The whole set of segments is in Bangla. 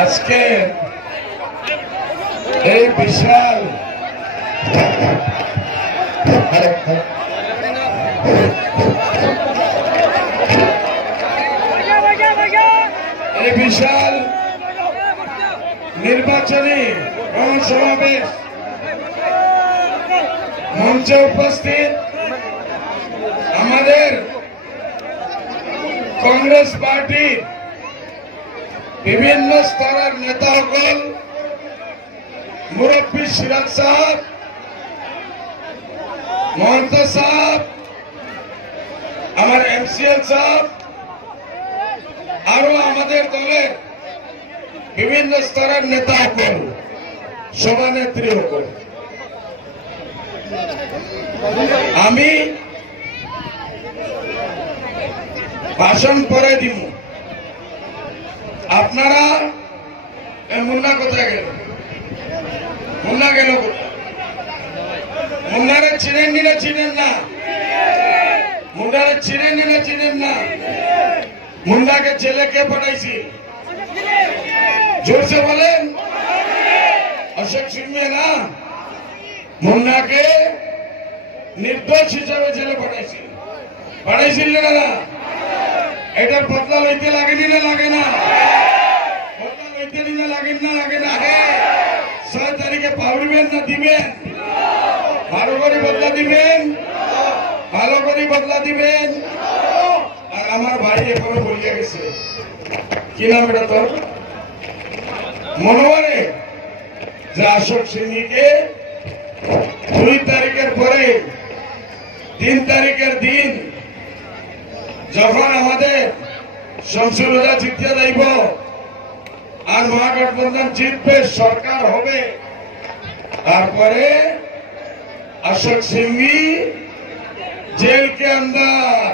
আজকে এই বিশাল নির্বাচনী সমাবেশ মঞ্চে উপস্থিত আমাদের কংগ্রেস পার্টির বিভিন্ন স্তরের নেতা সকল, মুরব্বী সিরাজ সাহেব, মহন্ত সাহেব, আমার এমসিএল সাহেব, আরো আমাদের দলের বিভিন্ন স্তরের নেতা সকল, সভানেত্রী সকল, আমি ভাষণ পরে দিব। আপনারা মুন্না কোথায় গেল? মুন্না গেল কোথায়? মুন্নারে চিনেন নি না চিনেন না? মুন্নারে চিনেন নি না চিনেন না? মুন্নাকে জেলে কে পাঠাইছি? জোরসে বলেন। অশোক সিংহে না? মুন্নাকে নির্দোষ হিসাবে জেলে পাঠাইছিল। পাঠাইছিল না? এটার বদলা লইতে লাগেনি না লাগে না? বদলা লইতে দিনে লাগেন না লাগে না? 6 তারিখে পাউড়িবেন না দিবেন? ভালো করে বদলা দিবেন, ভালো করে বদলা দিবেন। আর আমার ভাই এখনো বলিয়া গেছে, কি নাম এটা তোর? মনোয়ারে, যে অশোক সিংহীকে 2 তারিখের পরে 3 তারিখের দিন যখন আমাদের সংসদরা জিততে যাইব আর মহাগঠবন্ধন জিতবে, সরকার হবে, তারপরে অশোক সিংহি जेल के अंदर।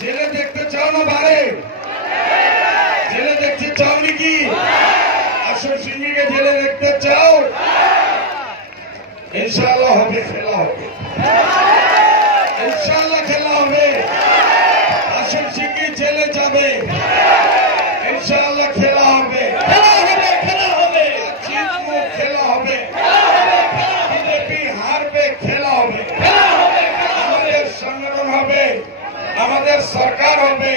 जेले देखते चाओ ना भाई? जेले देखते चाओ नहीं की? अशोक सिंह के जेले देखते चाओ? इंशाल्लाह होगे, खेला होगे, इंशाल्लाह खेला होगे। अशोक सिंह की जेले जाबे, इंशाल्लाह खेला होगे, खेला होगे, खेला होगे, जीत में खेला होगे, बीजेपी हार पे खेला होगे, खेला होगे, हमारे संगठन होगे, हमारे सरकार होगे,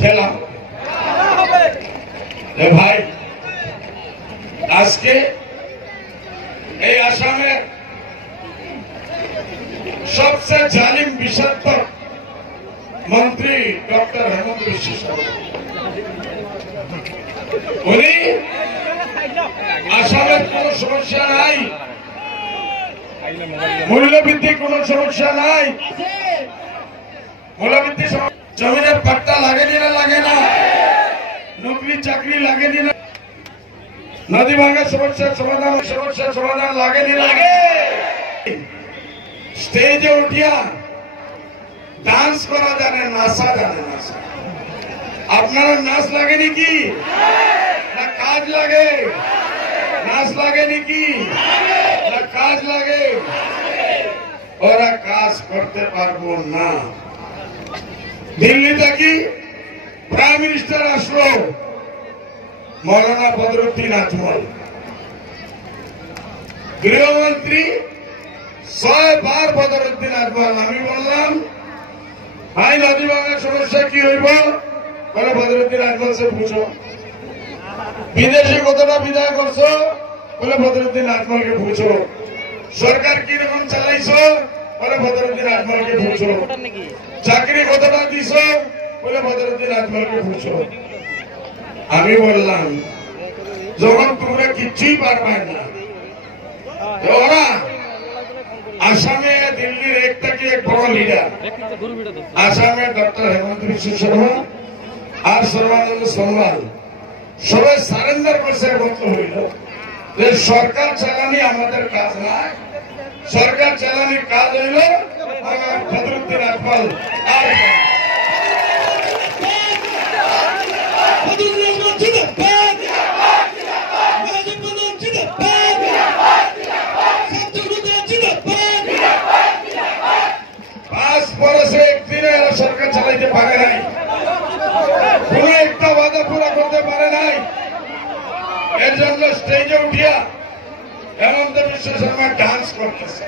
खेला होगे। भाई आज के এই আসামের सबसे जालिम विषाक्तक मंत्री डॉक्टर हेमंत বিশ্ব শর্মা, উনি আসামের কোন সমস্যা নাই, মূল্যবৃদ্ধি কোন সমস্যা নাই, মূল্যবৃদ্ধি জমিনের পাট্টা লাগেনি না লাগে না, নকরি চাকরি লাগেনি না, नदी भांगा समस्या समाधान लागे नहीं लागे। स्टेजे उठिया डांस करा जाने, नाचा जाने, नाचा अपनारा नाच लागे नहीं की ना काज लागे, नाच लागे नहीं की ना काज लागे, और काज करते पारबो ना। दिल्ली तक प्राइम मिनिस्टर आसलो मौलाना बदरुद्दीन अजमल, गृहमंत्री 100 बार बदरुद्दीन अजमल। আমি বললাম ভাই নদী ভাঙার সমস্যা কি হইব, বলে বদরুদ্দিন আজমল সে পুছো। বিদেশে কতটা বিদায় করছো, বলে বদরুদ্দিন আজমলকে পুছো। সরকার কি রকম চালাইছো, বলে বদরুদ্দিন আজমলকে পুছো। চাকরি কতটা দিছো, বলে বদরুদ্দিন আজমলকে পুছো। আমি বললাম যখন তোমরা কিছুই পারবে না, ওরা আসামে দিল্লির একটা কি এক বড় লিডার, আসামে ডক্টর হেমন্ত বিশ্ব শর্মা আর সর্বানন্দ সোনোয়াল সবাই সারেন্ডার করছে। বলতে হইল যে সরকার চালানি আমাদের কাজ নয়, সরকার চালানির কাজ হইল বদরুদ্দিন আজমল আর পারে নাই, কোন একটা ওয়াদা পুরা করতে পারে নাই। এর জন্য স্টেজে উঠিয়া হেমন্ত বিশ্ব শর্মা ডান্স করতেছে।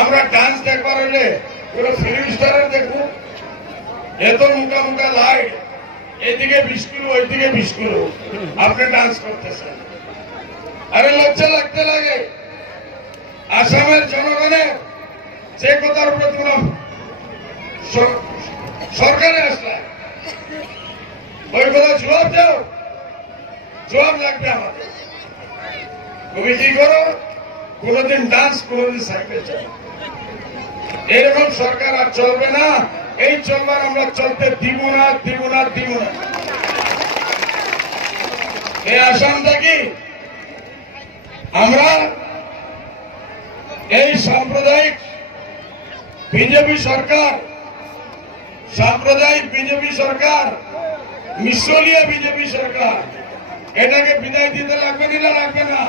আমরা ডান্স দেখবার হলে পুরো ফিল্ম স্টারের দেখবো, এত মুখা মুখা লাইট, এদিকে বিস্কুল ওইদিকে বিস্কুল, আপনি ডান্স করতেছেন। আরে লজ্জা লাগতে লাগে। আসামের জনগণের যে কথার উপরে তোমরা সরকারে আসলে ওই কথা জবাব দাও, জবাব লাগবে আমাদের। তুমি কি করো? কোনদিন ডান্স, কোনদিন সাইকেল চালাও। এরকম সরকার আর চলবে না। এই চলবার আমরা চলতে দিব না, দিব না, দিব না। এই আসাম থেকে আমরা এই সাম্প্রদায়িক বিজেপি সরকার, সাম্প্রদায়িক বিজেপি সরকার, মিশলীয় বিজেপি সরকার, এটাকে বিদায় দিতে লাগবে কিনা লাগবে না?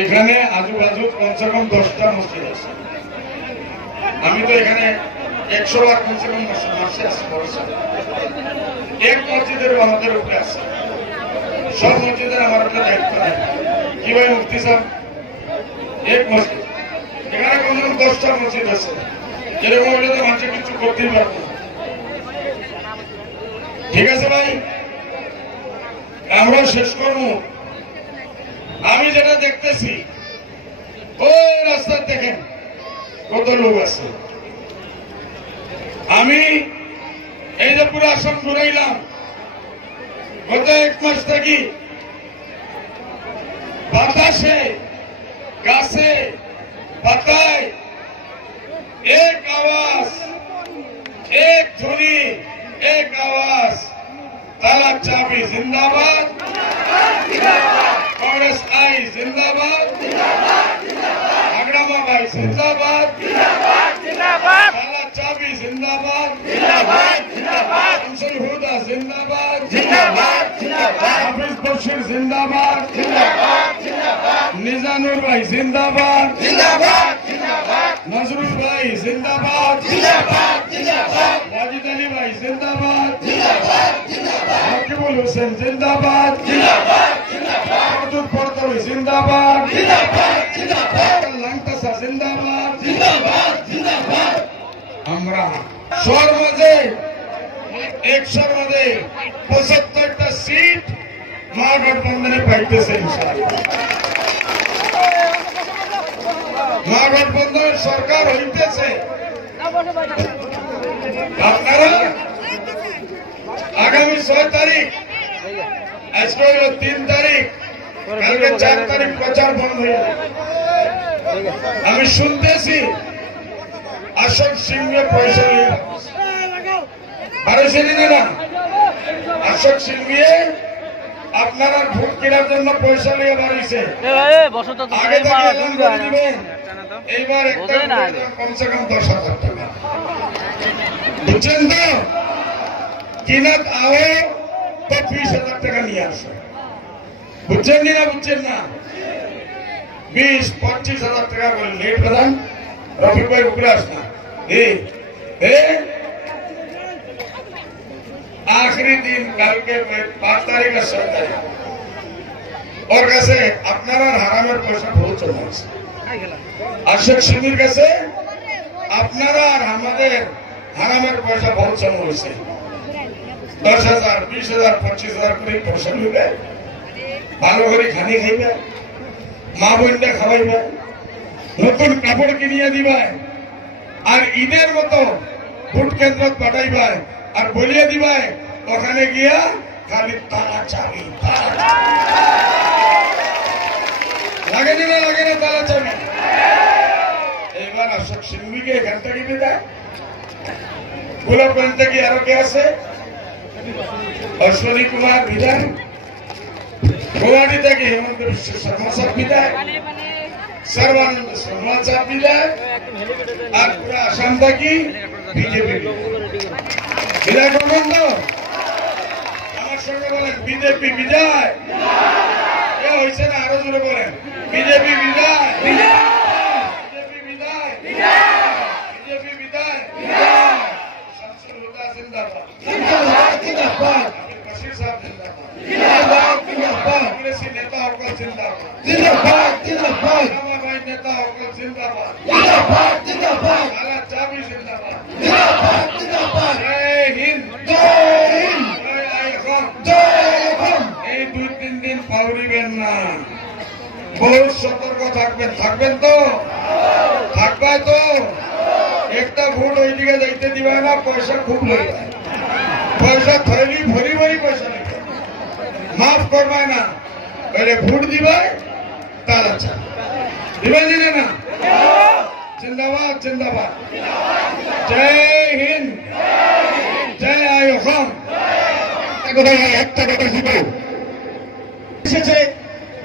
এখানে আজুবাজু কমসে কম 10টা মসজিদ আছে। আমি তো এখানে 100 বার কমসে কম মাসে আসি। এক মসজিদের আমাদের উপরে আছে, সব মসজিদের আমার একটা দায়িত্ব নেই। কি ভাই মুফতি সাহেব, এক মসজিদ এখানে কমসে কম 10টা মসজিদ আছে। এরকম হলে তো মানুষের কিছু করতেই পারবো। ঠিক আছে ভাই, আমরা শেষ করবো। আমি যেটা দেখতেছি, ওই রাস্তার দেখেন কত লোক আছে। আমি এই যে পুরো আসাম ঘুরাইলাম, গত 1 মাস থেকে বাতাসে, গাছে, পাতায় एक आवाज, एक ध्वनि, एक आवाज, ताला चाबी जिंदाबाद, कांग्रेस आई जिंदाबाद, अगड़ामा भाई जिंदाबाद, ताला चाबी जिंदाबाद, अंशुल हुदा जिंदाबाद, हाफिज बशीर जिंदाबाद, निजानुर भाई जिंदाबाद, नजरुल भाई जिंदाबाद, वाजिद अली भाई जिंदाबाद, हकीमुल हुसैन जिंदाबाद, पड़तवी जिंदाबाद, लंगटसा जिंदाबाद। আমরা শহর মধ্যে 100-র মধ্যে 75টা সিট মহাগঠবন্ধনে পাইতেছে ইনশাআল্লাহ। মহাগঠবন্ধনের সরকার হইতেছে। আপনারা আগামী 6 তারিখ, আজকে হল 3 তারিখ, কালকে 4 তারিখ প্রচার বন্ধ হয়ে যাবে। আমি শুনতেছি আসল সিংহে পয়সা নিয়ে বারোশো দিনে না, আসল সিংহে আপনারা ভোট কেনার জন্য পয়সা নিয়ে বাড়িছে। আগে থেকে এলান করে দিবেন, এইবার একটা কমসে কম 10,000 টাকা, বুঝছেন তো? কিনাত আও তো 20,000 টাকা নিয়ে আসে, বুঝছেন না? বুঝছেন না? 20-25,000 টাকা করে লেট করেন। রফিক ভাই উপরে আস না। आखिरी दिन কালকে 5 তারিখ আর 6 তারিখ ওর কাছে আপনার হারামের পয়সা বহুত জমা আছে। আশিক সিংহের কাছে আপনারা আর আমাদের হারামের পয়সা বহুত জমা হয়েছে। 10,000, 20,000, 25,000 করে পয়সা নিবে, ভালো করে খানি খাইবে, মা বোনটা খাওয়াইবে, নতুন কাপড় কিনিয়ে দিবে, আর ঈদের মতো ভোট কেন্দ্র পাঠাইবে আর বলিয়ে দিবে ওখানে গিয়া খালি তালা চাবি। লাগে না লাগে না তালা চাবি? এবার অশোক সিংহীকে এখান থেকে বিদায়, গোলাপগঞ্জ থেকে আরো কে আছে? অশ্বনী কুমার বিদায়, গুয়াহাটি থেকে হেমন্ত বিশ্ব শর্মা সাহেব বিদায়, সর্বানন্দ সোনোয়াল সাহেব বিদায়, আর পুরা আসাম থেকে বিজেপি বিদায় করবেন তো? আমার সঙ্গে বলেন বিজেপি বিজয়। এ হয়েছে না? আরো জোরে বলেন বিজেপি বিজয়, বিজেপি বিজয়, বিজেপি বিজয়। সকল জিন্দাবাদ, কালা চাবি জিন্দাবাদ, জয় হিন্দ, জয় আইকন। এই 2-3 দিন পাউরিবেন না, বহুত সতর্ক থাকবেন। থাকবেন তো? থাকবে তো? একটা ভোট ওইদিকে যাইতে দিবে না, পয়সা খুব লইবে, পয়সা থইলি ভরি ভরি পয়সা নেবে, মাফ করবে না, ভোট দিবে তার আচ্ছা দিবে দিলে না। জিন্দাবাদ, জিন্দাবাদ, জয় হিন্দ, জয় আইকন। একটা কথা ছিল, এসেছে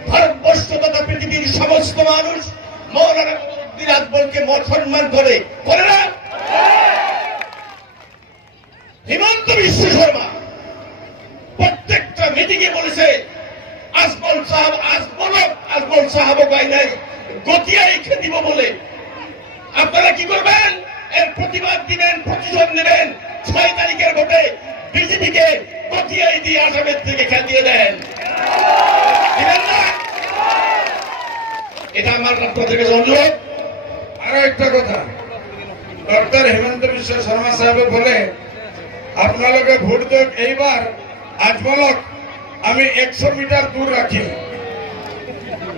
ভারতবর্ষ তথা পৃথিবীর সমস্ত মানুষ মৌলানা বদরুদ্দিন আকবরকে সম্মান করে না। হিমন্ত বিশ্ব শর্মা প্রত্যেকটা মিটিংয়ে বলেছে আজমল সাহাব গাইলাই গতিয়া রেখে দিব বলে। আপনারা কি করবেন? এর প্রতিবাদ দিবেন, প্রতিশোধ নেবেন। 6 তারিখের ভোটে বিজেপিকে গতিয়াই দিয়ে আসামের থেকে খেলিয়ে দেন। দিবেন না? এটা আমার আপনাদের কাছে অনুরোধ। আরো একটা কথা, ডক্টর হিমন্ত বিশ্ব শর্মা সাহেব বলে আপনাকে ভোট দেব এইবার আজমলক আমি 100 মিটার দূর রাখি।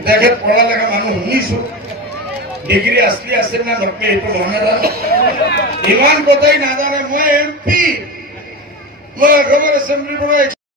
দেখেন পড়ালেখা মানুষ 19 ডিগ্রি আসলি আসেন না নব্বই, একটু মনে রাখ। ইমান কোথায় না জানে, মই এমপি, মই খবর অ্যাসেম্বলি